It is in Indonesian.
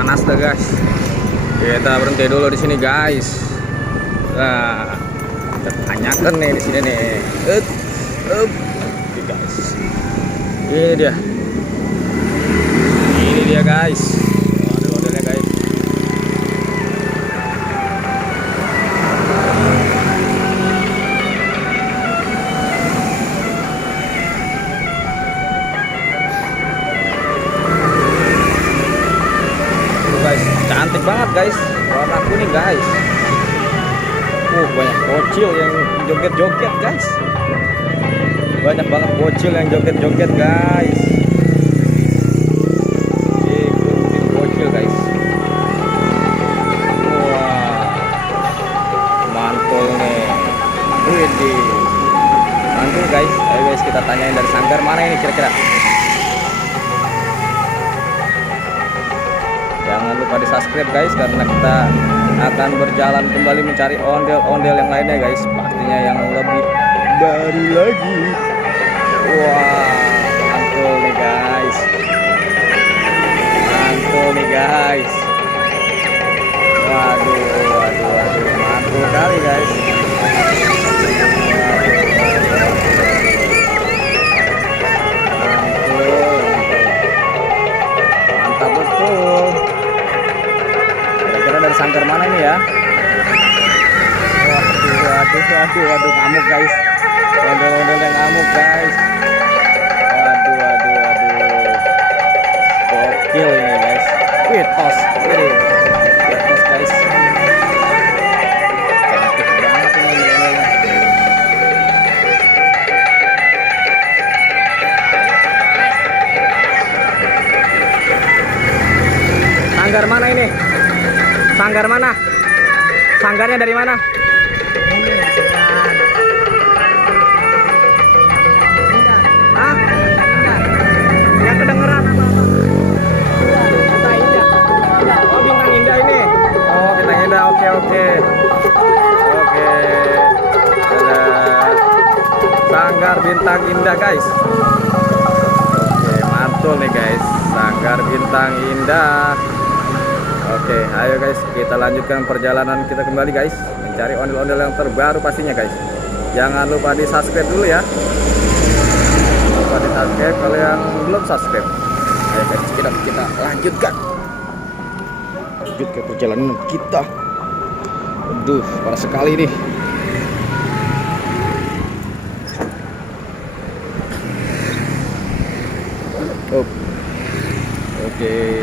panas dah guys. Kita berhenti dulu di sini guys. Nah, kita tanyakan nih di sini nih. Oke guys. Ini dia guys. Ada modelnya guys. Guys, cantik banget guys, warna kuning guys. Banyak bocil yang joget-joget guys. Banyak banget bocil yang joget-joget guys. Ikutin bocil guys. Wah, mantul nih. Widih, mantul guys. Ayo guys, kita tanyain dari sanggar mana ini kira-kira. Jangan lupa di subscribe guys, karena kita akan berjalan kembali mencari ondel-ondel yang lainnya guys, pastinya yang lebih baru lagi. Wah, mantul nih guys, mantul nih guys. Waduh, mantul kali guys. Mantap betul. Dari sangkar mana ini ya? Waduh, ngamuk guys. Ondel-ondel yang ngamuk guys. Waduh. Gokil ini guys. Tos guys. Cantik banget ini ondel-ondelnya. Sanggar mana ini? Sanggar mana? Sanggarnya dari mana? Hah? Yang kedengeran apa? Bintang Indah. Oh, Bintang Indah ini. Oh, Bintang Indah. Oke. Ada Sanggar Bintang Indah guys. Oke, mantul nih guys. Sanggar Bintang Indah. Oke, ayo guys, kita lanjutkan perjalanan kita kembali guys, mencari ondel-ondel yang terbaru pastinya guys. Jangan lupa di subscribe dulu ya. Jangan lupa di subscribe kalau yang belum subscribe. Ayo guys, kita lanjutkan. Lanjut ke perjalanan kita. Aduh, panas sekali nih. Oke.